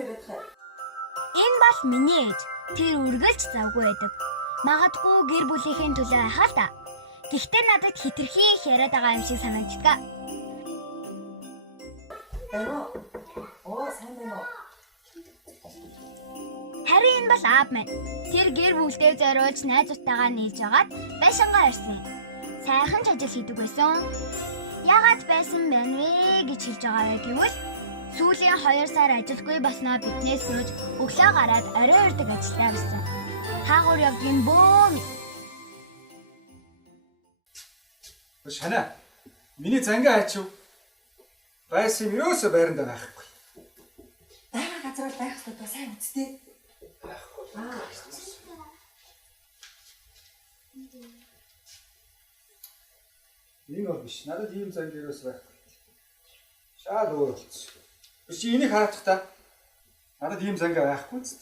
яриад хаа. Энэ бол миний ээж. Тэр үргэлж завгүй байдаг. Магадгүй гэр бүлийнхээ төлөө айхаа л да. Гэхдээ надад хитрхи их яриад байгаа юм шиг санагддаг. Сайн байна уу? Харин энэ бол аав маань. Тэр гэр бүлдээ зориулж найзуудтайгаа нийлж агаад байшингаа ирсэн. Сайхан ч ажил хийдэг байсан. Яагаад байсан бэ гэж хэлж байгаа вэ гэвэл сүүлийн 2 сар ажилгүй болсноо биднээс сууж өглөө гараад орой ирдэг ажилдаа байсан. Хаагур явдгийн бөө. Шана. Миний зангаа хайчив. Байсан юм юусоо байранда байхгүй. Байгаа газар байх хэрэгтэй сайн үсттэй. Энэ бол биш. Надад ийм занг юус байхгүй. Шал өөр болчихсон. Чи энийг харах та. Надад ийм зангаа байхгүй зү.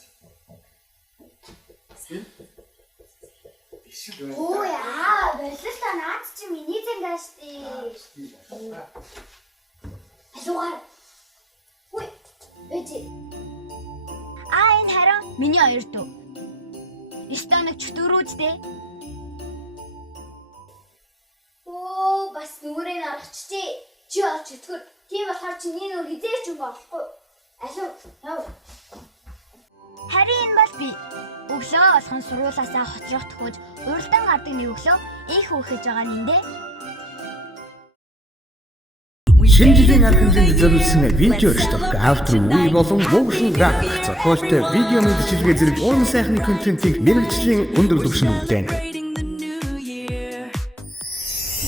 Оо яа, боллоо наад чи миний зангаа штий. Асуугаар. Хүй. Эцэг. Энэ харин миний хоёр дүү. Истанаг чөтгөрүүдтэй. Оо, бас нүрээ нарахчтий. Чи олж чөтгөр. Тийм болохоор чиний нүр хизээч юм болохгүй. Алуу, яв. Харин энэ бол би. Өглөө олхон сургуулаасаа хоцрох төхөж уралдан гардаг нэг өглөө их үхэж байгаа нэ. Шинэ жилийн алхамланд зориулсан видео сток автор үе болон motion graphic зохиолтой видео мэдчилгээ зэрэг уран сайхны контентийг мэргэжлийн өндөр түвшинд өгдөг.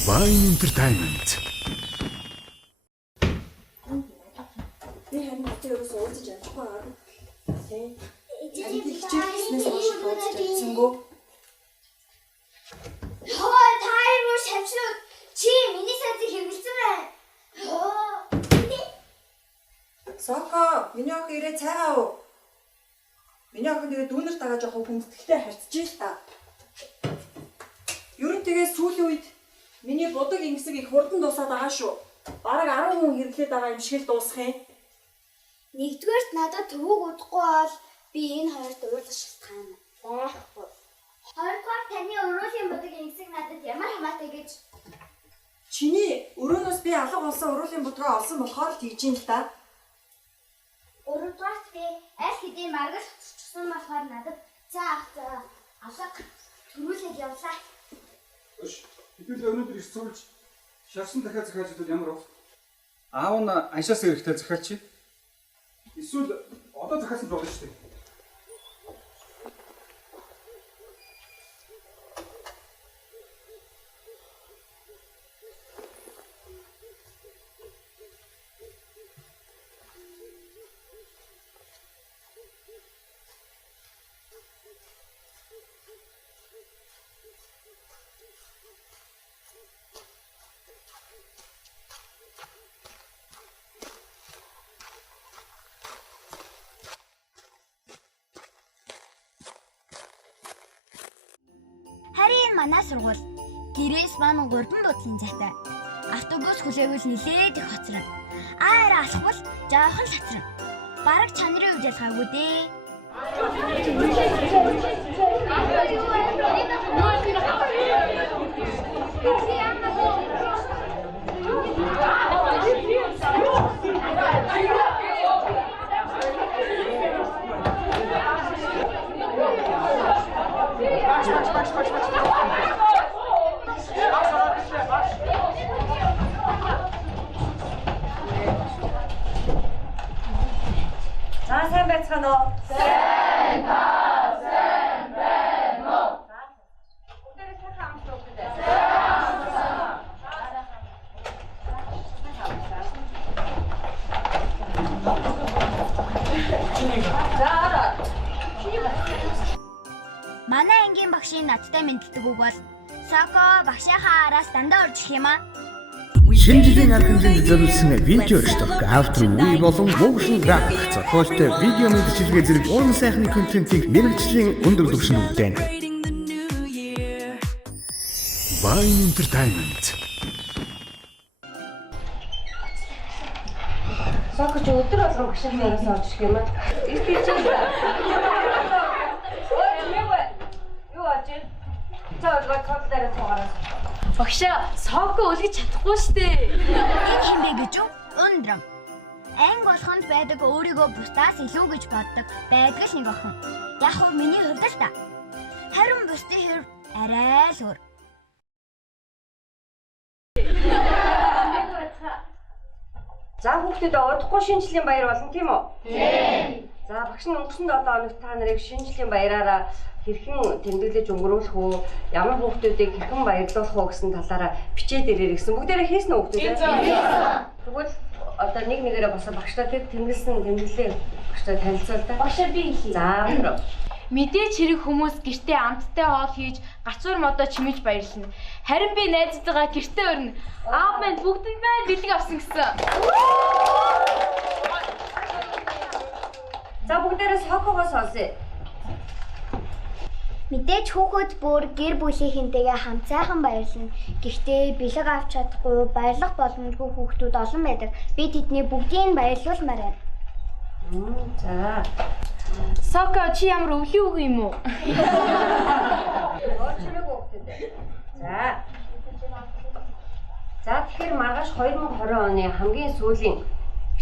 Vine Entertainment. Би харин өөрөөс уулзаж чадахгүй аа. Тийм. Хичээлснээс хойш уулзаж чадсангүй. Хөөе, тайм уу шавшрууд. Чи миний сайдыг хэрэгэлсэн байна. Соко, миний охин ирээ цайгаа уу? Миний охин тэгээ дүүнер дагаа жоохон хүндэтгтэй харьцаж л та. Ер нь тэгээ сүүлийн үед миний будаг ингэсэг их хурдан дуусаад байгаа шүү. Бараг 10 хүн хэрэглээд байгаа юм шиг л дуусах юм. Нэгдүгээрт надад төвөг удахгүй бол би энэ хоёрт уулзах шалтгаан байхгүй. Хоёрдугаар таны өрөөлийн будаг ингэсэг надад ямар хамаатай гэж. Чиний өрөөнөөс би алга болсон өрөөлийн будгаа олсон болохоор тэгж юм л та. Өрөвдөрт би аль хэдийн маргал хоцчихсон болохоор надад цаа алга төрүүлээд явлаа. Өш. Хэдүүл өнөөдөр их цуглж шавсан дахиад захиаж идвэл ямар вэ? Аав нь аншаас эрэхтэй захиач. Эсвэл одоо захиасан л болно шүү дээ. Харин манай сургууль гэрээс маань 3 буудлын зайтай. Автобус хүлээвэл нилээд их хоцрон. Аараа алхвал жоохон лацран. Бараг чанарын үйл ялгаагүй дээ. Сайн байцгаана уу? Сайн байна уу? Өдөрт хам суугаад. Манай ангийн багшийн надтай мэдлдэг үг бол Соко багшийнхаа араас дандаа орж ирэх юм аа. Шинэ жилийн алхамланд зориулсан видео сток автор үе болон motion graphic зохиолтой видео мэдчилгээ зэрэг уран сайхны контентийг мэргэжлийн өндөр түвшинд өгдөг. Vine Entertainment. Соко ч өдөр болгон багшийнхаа араас орж ирэх юм аа. Багшаа сооко өлгөж чадахгүй штэ. Энэ хэмбэ гэж юу? Өндрөм. Анги болгонд байдаг өөрийгөө бусдаас илүү гэж боддог байдаг л нэг охин. Яг хөө миний хувьд л та. Харин бусдын хувьд арай л өөр. За хүүхдүүд удахгүй шинжлэлийн баяр болно тийм үү? Тийм. За багш нь өнгөрсөн 7 хоногт та нарыг шинжлэлийн баяраараа хэрхэн тэмдэглэж өнгөрүүлэх үү? Ямар хүүхдүүдийг хэрхэн баярлуулах уу гэсэн талаараа бичээд ирээр гэсэн. Бүгдээрээ хийсэн үү хүүхдүүд? Тийм. Тэгвэл одоо нэг нэгээрээ босоо багшлаад тэмдэглэсэн тэмдэглээ багштай танилцуулдаг. Багшаа би хэлье. За. Мэдээч хэрэг хүмүүс гэртээ амттай хоол хийж гацуур модоо чимэж баярлна. Харин би найзтайгаа гэртээ өрнө. Аав минь бүгдэнд маань бэлэг авсан гэсэн. За бүгдээрээ сокогоо сонсъё. Мэдээж хүүхэд бүр гэр бүлийнхэнтэйгээ хамт сайхан баярлна. Гэхдээ бэлэг авч чадахгүй баярлах боломжгүй хүүхдүүд олон байдаг. Би тэдний бүгдийг баярлуулмаар байна. За. Соко чи ямар өвлийн үг юм уу? Очрог хүүхдүүд. За. За тэгэхээр маргааш 2020 оны хамгийн сүүлийн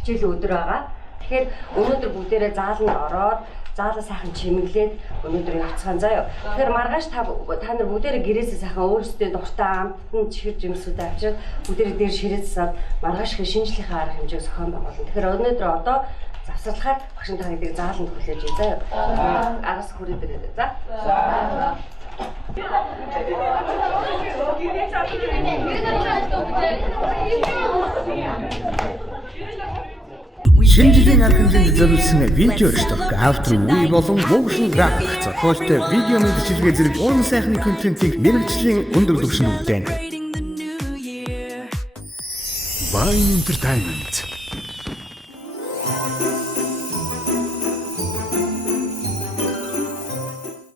хичээл өдөр байгаа. Тэгэхээр өнөөдөр бүгдээрээ зааланд ороод заалаа сайхан чимэглээд өнөөдөр явцгаан заяа. Тэгэхээр маргааш та нар бүгдээрээ гэрээсээ сайхан өөрсдөө дуртай амттан чихэр жимсүүд авчираад бүгдээрээ дээр ширээсээд маргаашхын шинжлэлийн арга хэмжээг зохион байгуулна. Тэгэхээр өнөөдөр одоо завсарлахаар багш та хэдийг зааланд хүлээж ий заяа. Араас хүрээд ирээ. За. Шинжлэлийн арга хэмжээнд зориулсан видео шток автор үе болон motion graphic зохиолтой видео мэдчилгээ зэрэг уун сайхны контентийг мэргэжлийн өндөр түвшинд үлдээнэ. Vine Entertainment